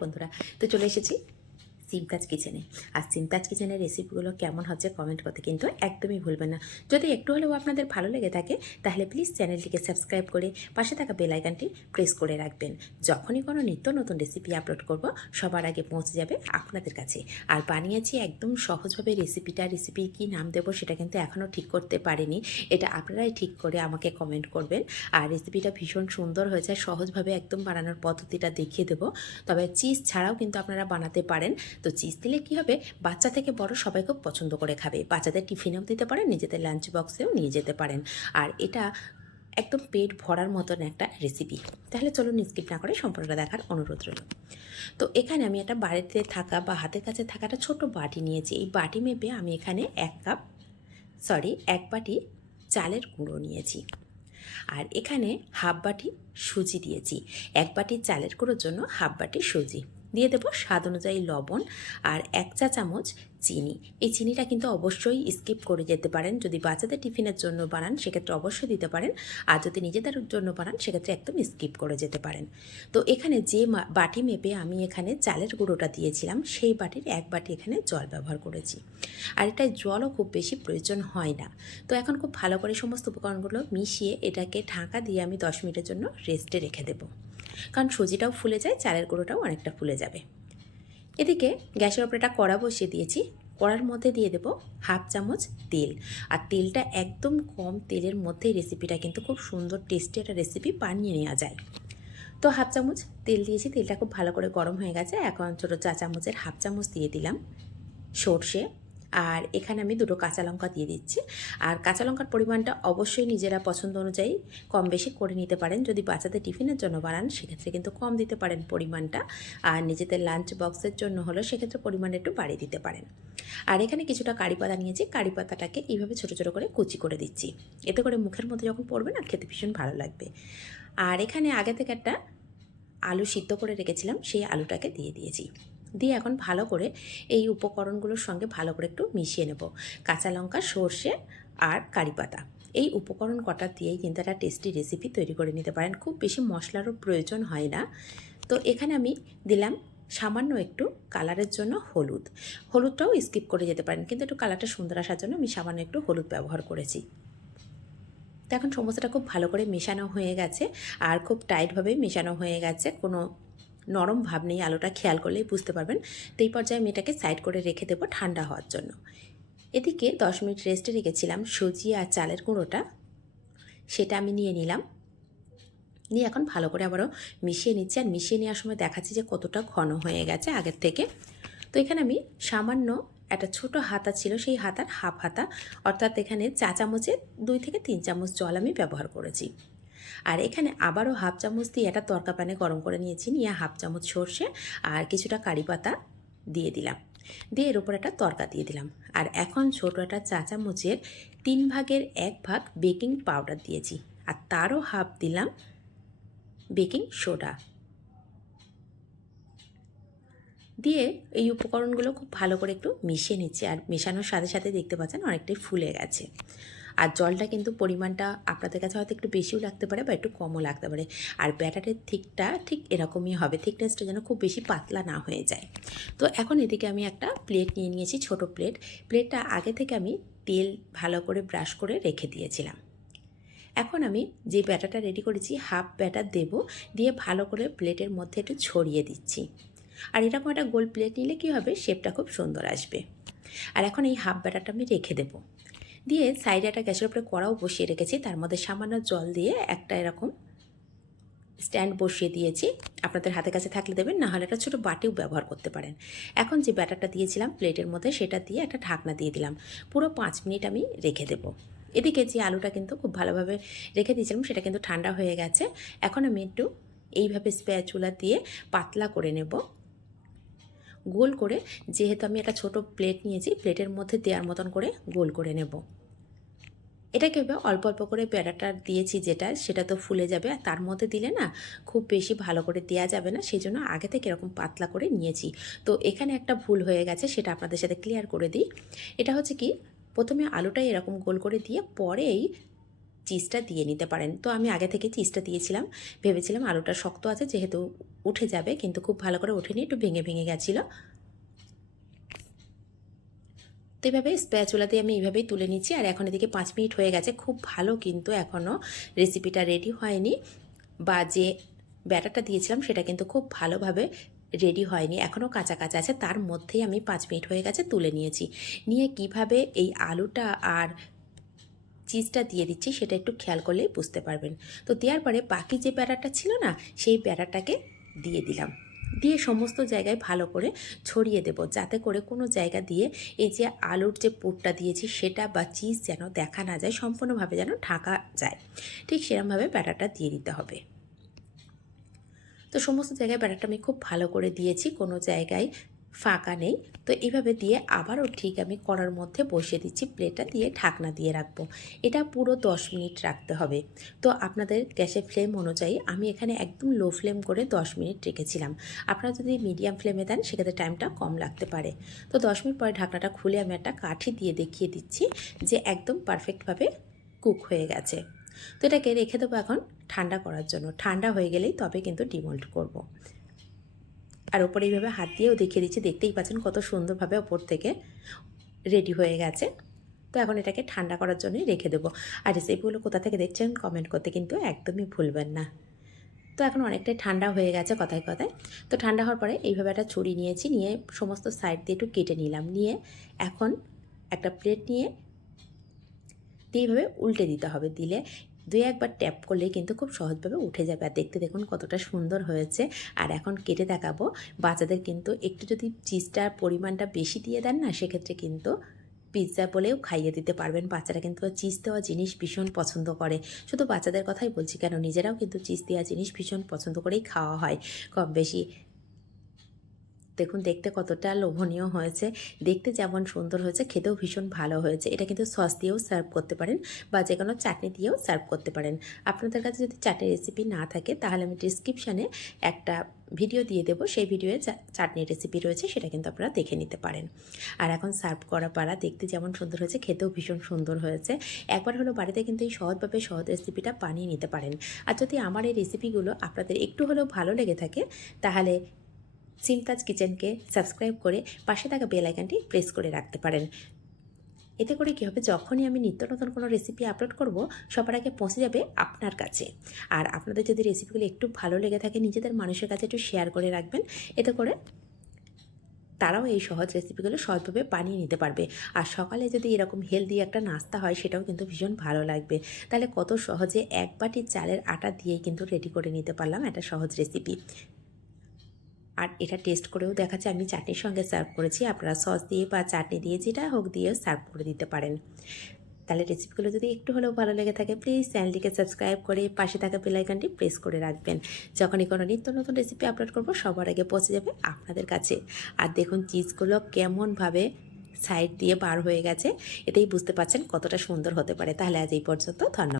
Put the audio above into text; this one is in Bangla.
বন্ধুরা। তো চলে এসেছি। সিমতাজ কিচেনে আর সিমতাজ কিচেনের রেসিপিগুলো কেমন হচ্ছে কমেন্ট করতে কিন্তু একদমই ভুলবেন না। যদি একটু হলেও আপনাদের ভালো লেগে থাকে, তাহলে প্লিজ চ্যানেলটিকে সাবস্ক্রাইব করে পাশে থাকা বেল আইকনটি প্রেস করে রাখবেন। যখনই কোনো নিত্য নতুন রেসিপি আপলোড করব, সবার আগে পৌঁছে যাবে আপনাদের কাছে। আর বানিয়েছি একদম সহজভাবে রেসিপিটা রেসিপি কী নাম দেবো সেটা কিন্তু এখনও ঠিক করতে পারিনি। এটা আপনারাই ঠিক করে আমাকে কমেন্ট করবেন। আর রেসিপিটা ভীষণ সুন্দর হয়েছে, সহজভাবে একদম বানানোর পদ্ধতিটা দেখিয়ে দেবো। তবে চিজ ছাড়াও কিন্তু আপনারা বানাতে পারেন। তো চিজ দিলে কী হবে? বাচ্চা থেকে বড় সবাই খুব পছন্দ করে খাবে। বাচ্চাদের টিফিনেও দিতে পারেন, নিজেদের লাঞ্চ বক্সেও নিয়ে যেতে পারেন। আর এটা একদম পেট ভরার মতন একটা রেসিপি তাহলে চলুন স্কিপ না করে সম্পূর্ণটা দেখার অনুরোধ রইল। তো এখানে আমি একটা বাড়িতে থাকা বা হাতের কাছে থাকা একটা ছোটো বাটি নিয়েছি। এই বাটি মেপে আমি এখানে এক কাপ সরি এক বাটি চালের গুঁড়ো নিয়েছি। আর এখানে হাফ বাটি সুজি দিয়েছি। এক বাটি চালের গুঁড়োর জন্য হাফ বাটি সুজি। দিয়ে দেবো স্বাদ অনুযায়ী লবণ আর এক চা চামচ চিনি। এই চিনিটা কিন্তু অবশ্যই স্কিপ করে যেতে পারেন। যদি বাচ্চাদের টিফিনের জন্য বানান, সেক্ষেত্রে অবশ্যই দিতে পারেন। আর যদি নিজেদের জন্য বানান, সেক্ষেত্রে একদম স্কিপ করে যেতে পারেন। তো এখানে যে বাটি মেপে আমি এখানে চালের গুঁড়োটা দিয়েছিলাম, সেই বাটির এক বাটি এখানে জল ব্যবহার করেছি। আর এটায় জলও খুব বেশি প্রয়োজন হয় না। তো এখন খুব ভালো করে সমস্ত উপকরণগুলো মিশিয়ে এটাকে ঢাকা দিয়ে আমি দশ মিনিটের জন্য রেস্টে রেখে দেবো। কারণ সুজিটাও ফুলে যায়, চালের গুঁড়োটাও অনেকটা ফুলে যাবে। এদিকে গ্যাসের ওপরে একটা কড়া বসিয়ে দিয়েছি। কড়ার মধ্যে দিয়ে দেবো হাফ চামচ তেল। আর তেলটা একদম কম তেলের মধ্যেই রেসিপিটা কিন্তু খুব সুন্দর, টেস্টি একটা রেসিপি বানিয়ে নেওয়া যায়। তো হাফ চামচ তেল দিয়েছি, তেলটা খুব ভালো করে গরম হয়ে গেছে। এখন ছোটো চা চামচের হাফ চামচ দিয়ে দিলাম। সর্ষে আর এখানে আমি দুটো কাঁচা লঙ্কা দিয়ে দিচ্ছি। আর কাঁচা লঙ্কার পরিমাণটা অবশ্যই নিজেরা পছন্দ অনুযায়ী কম বেশি করে নিতে পারেন। যদি বাচ্চাদের টিফিনের জন্য বানান, সেক্ষেত্রে কিন্তু কম দিতে পারেন পরিমাণটা। আর নিজেদের লাঞ্চ বক্সের জন্য হলো সেক্ষেত্রে পরিমাণ একটু বাড়িয়ে দিতে পারেন। আর এখানে কিছুটা কারি পাতা নিয়েছি। কারি পাতাটাকে এইভাবে ছোটো ছোটো করে কুচি করে দিচ্ছি। এতে করে মুখের মধ্যে যখন পড়বে না, খেতে ভীষণ ভালো লাগবে। আর এখানে আগে থেকে একটা আলু সিদ্ধ করে রেখেছিলাম, সেই আলুটাকে দিয়ে দিয়েছি। দিয়ে এখন ভালো করে এই উপকরণগুলোর সঙ্গে ভালো করে একটু মিশিয়ে নেব। কাঁচা লঙ্কা, সর্ষে আর কারি পাতা। এই উপকরণ কটা দিয়েই কিন্তু একটা টেস্টি রেসিপি তৈরি করে নিতে পারেন। খুব বেশি মশলারও প্রয়োজন হয় না। তো এখানে আমি দিলাম সামান্য একটু কালারের জন্য হলুদ। হলুদটাও স্কিপ করে যেতে পারেন, কিন্তু একটু কালারটা সুন্দর আসার জন্য আমি সামান্য একটু হলুদ ব্যবহার করেছি। তো এখন সমস্তটা খুব ভালো করে মেশানো হয়ে গেছে। আর খুব টাইটভাবে মেশানো হয়ে গেছে। কোনো নরম ভাব নেই আলোটা খেয়াল করলেই বুঝতে পারবেন। তো এই পর্যায়ে আমি এটাকে সাইড করে রেখে দেবো ঠান্ডা হওয়ার জন্য। এদিকে দশ মিনিট রেস্টে রেখেছিলাম সুজি আর চালের গুঁড়োটা। সেটা আমি নিয়ে নিলাম। নিয়ে এখন ভালো করে আবারও মিশিয়ে নিচ্ছি। আর মিশিয়ে নেওয়ার সময় দেখাচ্ছি যে কতটা ঘন হয়ে গেছে আগের থেকে। তো এখানে আমি সামান্য একটা ছোট হাতা ছিল, সেই হাতার হাফ হাতা। অর্থাৎ এখানে চা চামচে দুই থেকে তিন চামচ জল আমি ব্যবহার করেছি। আর এখানে আবারও হাফ চামচ দিয়ে একটা তরকা প্যানে গরম করে নিয়েছি, নিয়ে হাফ চামচ সর্ষে আর কিছুটা কারি পাতা দিয়ে দিলাম। দিয়ে এর উপর একটা তরকা দিয়ে দিলাম। আর এখন ছোটো একটা চা চামচের তিন ভাগের এক ভাগ বেকিং পাউডার দিয়েছি। আর তারও হাফ দিলাম বেকিং সোডা। দিয়ে এই উপকরণগুলো খুব ভালো করে একটু মিশিয়ে নিচ্ছি। আর মেশানোর সাথে সাথে দেখতে পাচ্ছেন অনেকটাই ফুলে গেছে। আর জলটা কিন্তু পরিমাণটা আপনাদের কাছে হয়তো একটু বেশিও লাগতে পারে বা একটু কমও লাগতে পারে। আর ব্যাটারের থিকটা ঠিক এরকমই হবে। থিকনেসটা যেন খুব বেশি পাতলা না হয়ে যায়। তো এখন এদিকে আমি একটা প্লেট নিয়ে নিয়েছি, ছোট প্লেট প্লেটটা আগে থেকে আমি তেল ভালো করে ব্রাশ করে রেখে দিয়েছিলাম। এখন আমি যে ব্যাটারটা রেডি করেছি হাফ ব্যাটার দেব। দিয়ে ভালো করে প্লেটের মধ্যে একটু ছড়িয়ে দিচ্ছি। আর এরকম একটা গোল প্লেট নিলে কী হবে? শেপটা খুব সুন্দর আসবে। আর এখন এই হাফ ব্যাটারটা আমি রেখে দেব। দিয়ে সাইডে একটা গ্যাসের উপরে কড়াও বসিয়ে রেখেছি। তার মধ্যে সামান্য জল দিয়ে একটা এরকম স্ট্যান্ড বসিয়ে দিয়েছি। আপনাদের হাতে কাছে থাকলে দেবেন, না হলে একটা ছোটো বাটিও ব্যবহার করতে পারেন। এখন যে ব্যাটারটা দিয়েছিলাম প্লেটের মধ্যে, সেটা দিয়ে একটা ঢাকনা দিয়ে দিলাম। পুরো পাঁচ মিনিট আমি রেখে দেবো। এদিকে যে আলুটা কিন্তু খুব ভালোভাবে রেখে দিয়েছিলাম, সেটা কিন্তু ঠান্ডা হয়ে গেছে। এখন আমি একটু এইভাবে স্প্যাচুলা দিয়ে পাতলা করে নেব। গোল করে, যেহেতু আমি একটা ছোট প্লেট নিয়েছি, প্লেটের মধ্যে দেওয়ার মতন করে গোল করে নেব। এটাকে অল্প অল্প করে ব্যাটারটা দিয়েছি যেটা, সেটা তো ফুলে যাবে আর তার মধ্যে দিলে না খুব বেশি ভালো করে দেওয়া যাবে না, সেই জন্য আগে থেকে এরকম পাতলা করে নিয়েছি। তো এখানে একটা ভুল হয়ে গেছে, সেটা আপনাদের সাথে ক্লিয়ার করে দিই। এটা হচ্ছে কি, প্রথমে আলুটাই এরকম গোল করে দিয়ে পরেই চিজটা দিয়ে নিতে পারেন। তো আমি আগে থেকে চিজটা দিয়েছিলাম, ভেবেছিলাম আলুটা শক্ত আছে, যেহেতু উঠে যাবে, কিন্তু খুব ভালো করে ওঠেনি একটু ভেঙে ভেঙে গেছিল। তো এইভাবে স্প্যাচুলা দিয়ে আমি এইভাবেই তুলে নিচ্ছি। আর এখন এদিকে পাঁচ মিনিট হয়ে গেছে, খুব ভালো কিন্তু এখনও রেসিপিটা রেডি হয়নি বা যে ব্যাটারটা দিয়েছিলাম সেটা কিন্তু খুব ভালোভাবে রেডি হয়নি এখনও কাঁচা কাঁচা আছে। তার মধ্যেই আমি পাঁচ মিনিট হয়ে গেছে তুলে নিয়েছি। নিয়ে কীভাবে এই আলুটা আর চিজটা দিয়ে দিচ্ছি সেটা একটু খেয়াল করলেই বুঝতে পারবেন। তো দেওয়ার পরে বাকি যে ব্যাটারটা ছিল না, সেই ব্যাটারটাকে দিয়ে দিলাম। দিয়ে সমস্ত জায়গায় ভালো করে ছড়িয়ে দেব। যাতে করে কোনো জায়গা দিয়ে এই যে আলুর যে পুরটা দিয়েছি সেটা বা চিজ যেন দেখা না যায়, সম্পূর্ণভাবে যেন ঢাকা যায়। ঠিক সেরমভাবে ব্যাটারটা দিয়ে দিতে হবে। তো সমস্ত জায়গায় ব্যাটারটা আমি খুব ভালো করে দিয়েছি। কোনো জায়গায় ফাঁকা নেই। তো এইভাবে দিয়ে আবারও ঠিক আমি কড়ার মধ্যে বসিয়ে দিচ্ছি, প্লেটটা দিয়ে ঢাকনা দিয়ে রাখব। এটা পুরো দশ মিনিট রাখতে হবে। তো আপনাদের গ্যাসের ফ্লেম অনুযায়ী আমি এখানে একদম লো ফ্লেম করে দশ মিনিট রেখেছিলাম। আপনারা যদি মিডিয়াম ফ্লেমে দেন সেক্ষেত্রে টাইমটা কম লাগতে পারে। তো দশ মিনিট পরে ঢাকনাটা খুলে আমি একটা কাঠি দিয়ে দেখিয়ে দিচ্ছি যে একদম পারফেক্টভাবে কুক হয়ে গেছে। তো এটাকে রেখে দেবো এখন ঠান্ডা করার জন্য। ঠান্ডা হয়ে গেলেই তবে কিন্তু ডিমোল্ড করব। আর ওপরে এইভাবে হাত দিয়েও দেখিয়ে দিচ্ছি, দেখতেই পাচ্ছেন কত সুন্দরভাবে ওপর থেকে রেডি হয়ে গেছে। তো এখন এটাকে ঠান্ডা করার জন্যই রেখে দেবো। আর রেসিপিগুলো কোথা থেকে দেখছেন কমেন্ট করতে কিন্তু একদমই ভুলবেন না। তো এখন অনেকটাই ঠান্ডা হয়ে গেছে কথায় কথায়। তো ঠান্ডা হওয়ার পরে এইভাবে একটা ছুরি নিয়েছি, নিয়ে সমস্ত সাইড দিয়ে একটু কেটে নিলাম। নিয়ে এখন একটা প্লেট নিয়ে এইভাবে উল্টে দিতে হবে, দিলে দুই একবার ট্যাপ করলেই কিন্তু খুব সহজভাবে উঠে যাবে আর দেখতে দেখুন কতটা সুন্দর হয়েছে। আর এখন কেটে দেখাবো, বাচ্চাদের কিন্তু একটু যদি চিজটার পরিমাণটা বেশি দিয়ে দেন না, সেক্ষেত্রে কিন্তু পিৎজা বলেও খাইয়ে দিতে পারবেন। বাচ্চারা কিন্তু চিজ দেওয়া জিনিস ভীষণ পছন্দ করে। শুধু বাচ্চাদের কথাই বলছি, কেন নিজেরাও কিন্তু চিজ দেওয়া জিনিস ভীষণ পছন্দ করেই খাওয়া হয়। কম বেশি দেখুন, দেখতে কতটা লোভনীয় হয়েছে। দেখতে যেমন সুন্দর হয়েছে, খেতেও ভীষণ ভালো হয়েছে। এটা কিন্তু সস দিয়েও সার্ভ করতে পারেন বা যে কোনো চাটনি দিয়েও সার্ভ করতে পারেন। আপনাদের কাছে যদি চাটনি রেসিপি না থাকে, তাহলে আমি ডিসক্রিপশানে একটা ভিডিও দিয়ে দেবো। সেই ভিডিওয়ে চাটনি রেসিপি রয়েছে, সেটা কিন্তু আপনারা দেখে নিতে পারেন। আর এখন সার্ভ করা পালা দেখতে যেমন সুন্দর হয়েছে, খেতেও ভীষণ সুন্দর হয়েছে। একবার হলো বাড়িতে কিন্তু এই সহজভাবে সহজ রেসিপিটা বানিয়ে নিতে পারেন। আর যদি আমার এই রেসিপিগুলো আপনাদের একটু হলেও ভালো লেগে থাকে, তাহলে সিমতাজ কিচেনকে সাবস্ক্রাইব করে পাশে থাকা বেল আইকনটি প্রেস করে রাখতে পারেন। এতে করে কী হবে? যখনই আমি নিত্য নতুন কোনো রেসিপি আপলোড করব, সবার আগে পৌঁছে যাবে আপনার কাছে। আর আপনাদের যদি রেসিপিগুলো একটু ভালো লেগে থাকে, নিজেদের মানুষের কাছে একটু শেয়ার করে রাখবেন। এতে করে তারাও এই সহজ রেসিপিগুলো সহজভাবে বানিয়ে নিতে পারবে। আর সকালে যদি এরকম হেলদি একটা নাস্তা হয়, সেটাও কিন্তু ভীষণ ভালো লাগবে। তাহলে কত সহজে এক বাটি চালের আটা দিয়েই কিন্তু রেডি করে নিতে পারলাম একটা সহজ রেসিপি আর এটা টেস্ট করেও দেখাচ্ছে আমি চাটনির সঙ্গে সার্ভ করেছি। আপনারা সস দিয়ে বা চাটনি দিয়ে যেটা হোক দিয়ে সার্ভ করে দিতে পারেন। তাহলে রেসিপিগুলো যদি একটু হলেও ভালো লেগে থাকে প্লিজ চ্যানেলটিকে সাবস্ক্রাইব করে পাশে থাকা বেলাইকনটি প্রেস করে রাখবেন। যখনই কোনো নিত্য নতুন রেসিপি আপলোড করব, সবার আগে পৌঁছে যাবে আপনাদের কাছে। আর দেখুন চিজগুলো কেমনভাবে সাইড দিয়ে বার হয়ে গেছে, এতেই বুঝতে পারছেন কতটা সুন্দর হতে পারে। তাহলে আজ এই পর্যন্ত, ধন্যবাদ।